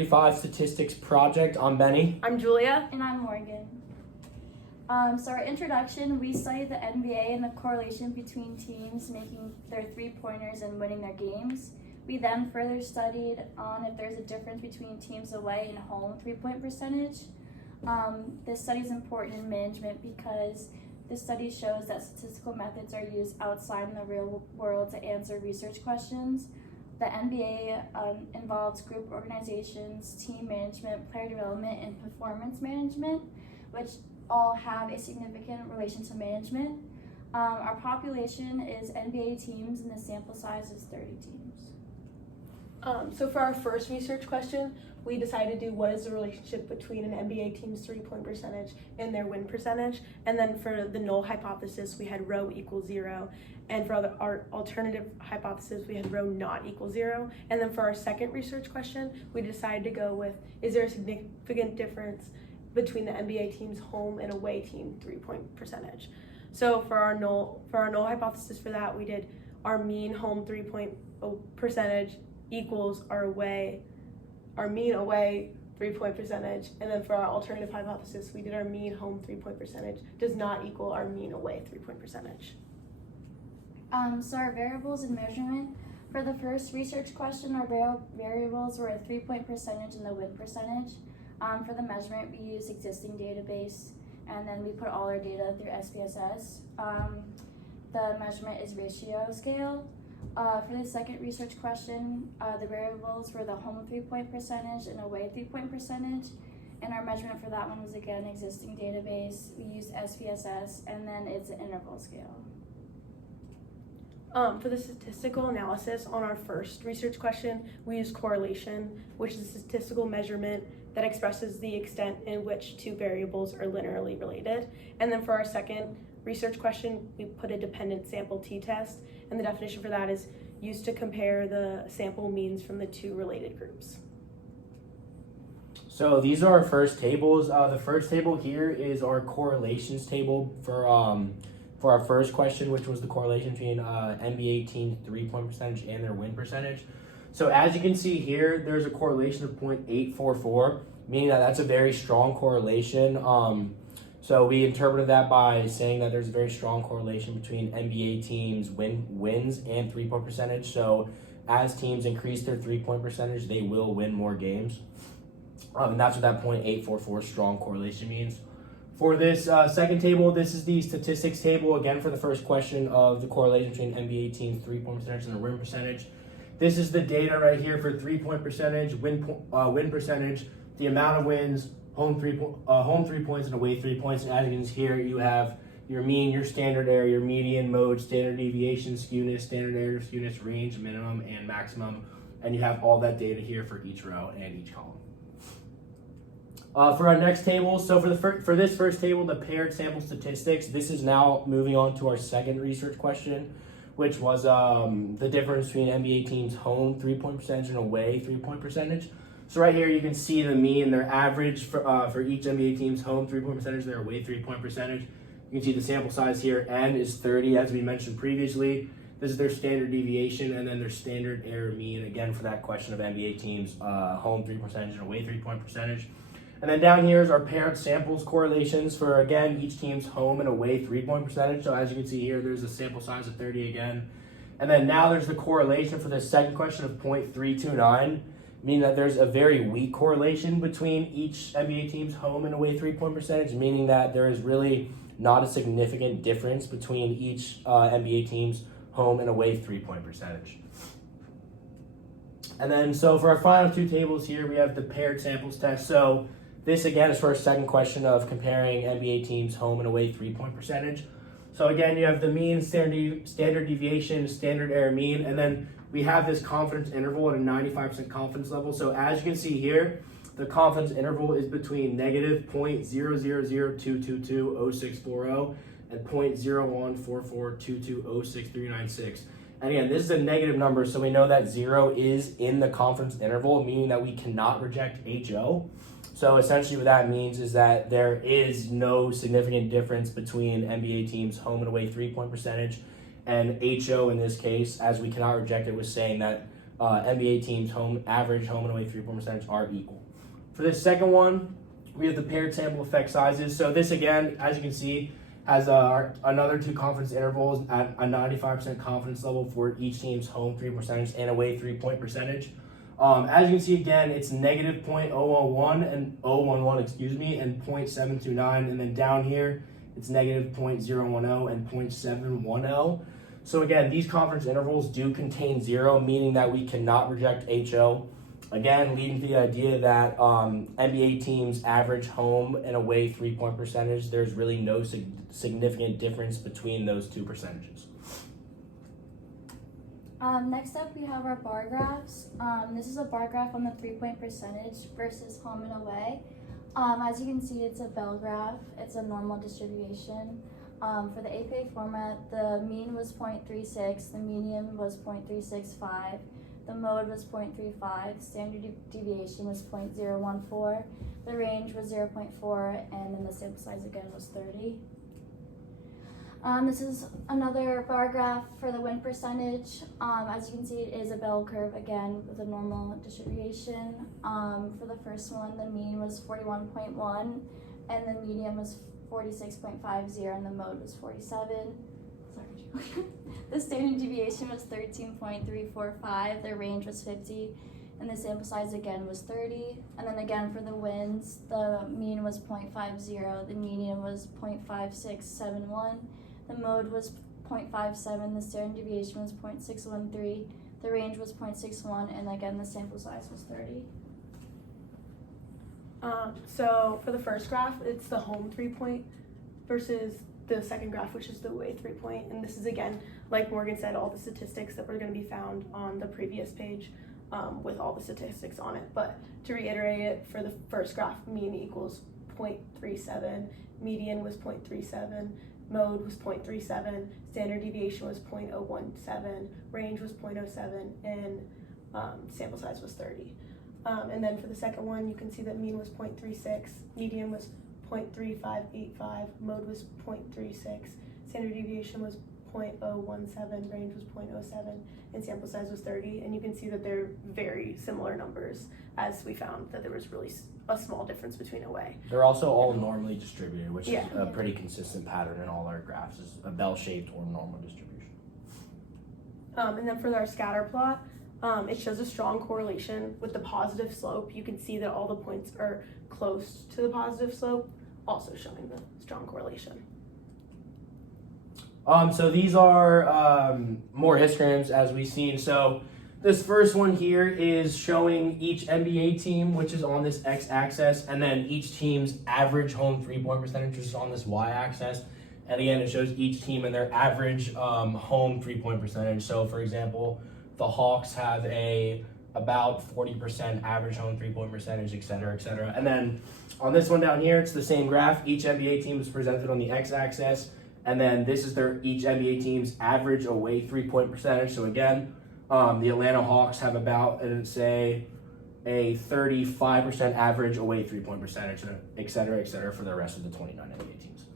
35 statistics project. I'm Benny. I'm Julia. And I'm Morgan. So our introduction, we studied the NBA and the correlation between teams making their three-pointers and winning their games. We then further studied on if there's a difference between teams away and home three-point percentage. This study is important in management because this study shows that statistical methods are used outside in the real world to answer research questions. The NBA involves group organizations, team management, player development, and performance management, which all have a significant relation to management. Our population is NBA teams and the sample size is 30 teams. So for our first research question, we decided to do what is the relationship between an NBA team's three-point percentage and their win percentage. And then for the null hypothesis, we had rho equals 0. And for our alternative hypothesis, we had rho not equal 0. And then for our second research question, we decided to go with, is there a significant difference between the NBA team's home and away team three-point percentage? So for our null hypothesis for that, we did our mean home three-point percentage equals our mean away three-point percentage. And then for our alternative hypothesis, we did our mean home three-point percentage does not equal our mean away three-point percentage. So our variables in measurement, for the first research question, our variables were a three-point percentage and the win percentage. For the measurement, we use existing database, and then we put all our data through SPSS. The measurement is ratio scale. For the second research question, the variables were the home three-point percentage and away three-point percentage. And our measurement for that one was, again, existing database. We used SPSS, and then it's an interval scale. For the statistical analysis on our first research question, we use correlation, which is a statistical measurement that expresses the extent in which two variables are linearly related. And then for our second research question, we put a dependent sample t-test, and the definition for that is used to compare the sample means from the two related groups. So these are our first tables. The first table here is our correlations table for our first question, which was the correlation between NBA team three-point percentage and their win percentage. So as you can see here, there's a correlation of 0.844, meaning that that's a very strong correlation. So we interpreted that by saying that there's a very strong correlation between NBA teams' wins and three-point percentage. So as teams increase their three-point percentage, they will win more games. And that's what that 0.844 strong correlation means. For this second table, this is the statistics table, again, for the first question of the correlation between NBA teams' three-point percentage and their win percentage. This is the data right here for three-point percentage, win percentage, the amount of wins, home three points and away 3 points. And as you can see here, you have your mean, your standard error, your median, mode, standard deviation, skewness, standard error, skewness, range, minimum, and maximum. And you have all that data here for each row and each column. For our next table, so for this first table, the paired sample statistics, this is now moving on to our second research question, which was the difference between NBA teams' home three-point percentage and away three-point percentage. So right here you can see the mean, their average for each NBA team's home three-point percentage, their away three-point percentage. You can see the sample size here, N is 30, as we mentioned previously. This is their standard deviation, and then their standard error mean, again, for that question of NBA teams' home three-point percentage and away three-point percentage. And then down here is our paired samples correlations for, again, each team's home and away three-point percentage. So as you can see here, there's a sample size of 30 again. And then now there's the correlation for the second question of 0.329, meaning that there's a very weak correlation between each NBA team's home and away three-point percentage, meaning that there is really not a significant difference between each NBA team's home and away three-point percentage. And then so for our final two tables here, we have the paired samples test. So this again is for our second question of comparing NBA teams' home and away three-point percentage. So again, you have the mean, standard deviation, standard error mean, and then we have this confidence interval at a 95% confidence level. So as you can see here, the confidence interval is between negative 0.00022200640 and 0.014422063696. And again, this is a negative number, so we know that 0 is in the confidence interval, meaning that we cannot reject HO. So essentially what that means is that there is no significant difference between NBA teams' home and away three-point percentage and HO in this case, as we cannot reject it, was saying that NBA teams' average home and away 3-point percentage are equal. For this second one, we have the paired sample effect sizes. So this again, as you can see, has another 2 confidence intervals at a 95% confidence level for each team's home 3-point percentage and away 3-point percentage. As you can see again, it's negative 0.001 and 0.011, and 0.729, and then down here it's negative 0.010 and 0.710. So again, these confidence intervals do contain 0, meaning that we cannot reject HO. Again, leading to the idea that NBA teams average home and away 3-point percentage, there's really no significant difference between those 2 percentages. Next up, we have our bar graphs. This is a bar graph on the 3-point percentage versus home and away. As you can see, it's a bell graph. It's a normal distribution. For the APA format, the mean was 0.36, the median was 0.365, the mode was 0.35, standard deviation was 0.014, the range was 0.4, and then the sample size again was 30. This is another bar graph for the win percentage. As you can see, it is a bell curve again with a normal distribution. For the first one, the mean was 41.1, and the median was 46.50, and the mode was 47. Sorry. The standard deviation was 13.345, the range was 50, and the sample size again was 30. And then again for the wins, the mean was 0.50, the median was 0.5671, the mode was 0.57, the standard deviation was 0.613, the range was 0.61, and again the sample size was 30. So for the first graph, it's the home 3-point versus the second graph, which is the away 3-point. And this is again, like Morgan said, all the statistics that were going to be found on the previous page with all the statistics on it. But to reiterate it, for the first graph, mean equals 0.37, median was 0.37, mode was 0.37, standard deviation was 0.017, range was 0.07, and sample size was 30. And then for the second one, you can see that mean was 0.36, median was 0.3585, mode was 0.36, standard deviation was 0.017, range was 0.07, and sample size was 30. And you can see that they're very similar numbers, as we found that there was really a small difference between away. They're also all normally distributed, which Yeah. is a pretty consistent pattern in all our graphs, is a bell-shaped or normal distribution. And then for our scatter plot, it shows a strong correlation with the positive slope. You can see that all the points are close to the positive slope, also showing the strong correlation. So these are more histograms as we've seen. So this first one here is showing each NBA team, which is on this x-axis, and then each team's average home 3-point percentage, which is on this y-axis. And again, it shows each team and their average home 3-point percentage. So for example, the Hawks have about 40% average home 3-point percentage, et cetera, et cetera. And then on this one down here, it's the same graph. Each NBA team is presented on the x-axis, and then this is each NBA team's average away 3-point percentage. So again, the Atlanta Hawks have about, say, a 35% average away 3-point percentage, et cetera, for the rest of the 29 NBA teams.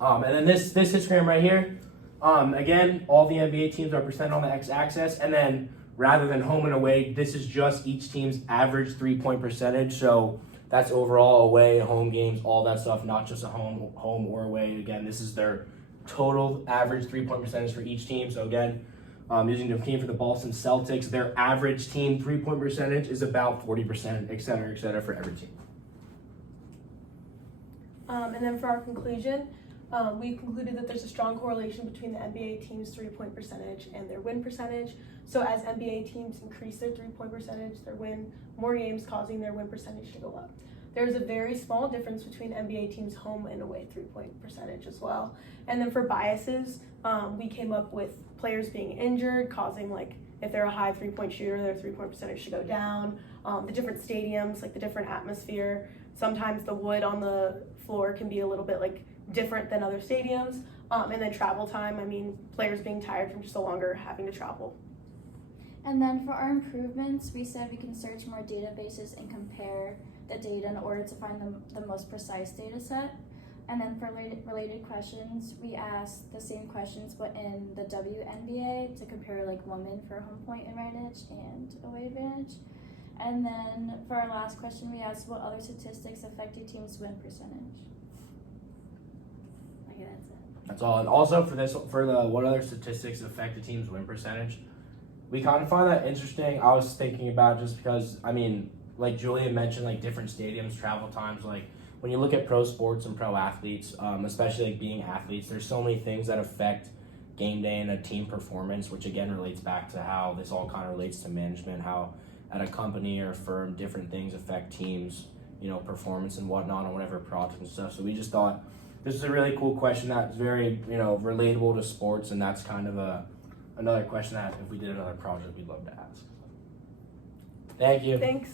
And then this histogram right here, again, all the NBA teams are presented on the x-axis, and then rather than home and away, this is just each team's average 3-point percentage. So that's overall away, home games, all that stuff, not just a home or away. Again, this is their total average 3-point percentage for each team. So again, using the team for the Boston Celtics, their average team 3-point percentage is about 40%, et cetera, for every team. And then for our conclusion, we concluded that there's a strong correlation between the NBA team's 3-point percentage and their win percentage. So as NBA teams increase their 3-point percentage, they win more games, causing their win percentage to go up. There's a very small difference between NBA teams' home and away 3-point percentage as well. And then for biases, we came up with players being injured, causing, like, if they're a high 3-point shooter, their 3-point percentage should go down. The different stadiums, like the different atmosphere. Sometimes the wood on the floor can be a little bit like different than other stadiums. And then travel time, I mean, players being tired from just a longer having to travel. And then for our improvements, we said we can search more databases and compare the data in order to find the most precise data set. And then for related questions, we asked the same questions but in the WNBA to compare like women for home point advantage and away advantage. And then for our last question, we asked what other statistics affect your team's win percentage. Okay, that's it. That's all. And also for the what other statistics affect the team's win percentage, we kind of find that interesting. I was thinking about just because, I mean, like Julia mentioned, like different stadiums, travel times, like when you look at pro sports and pro athletes, especially like being athletes, there's so many things that affect game day and a team performance, which again relates back to how this all kind of relates to management, how at a company or a firm, different things affect teams, performance and whatnot on whatever project and stuff. So we just thought this is a really cool question that's very, relatable to sports, and that's kind of another question that if we did another project, we'd love to ask. Thank you. Thanks.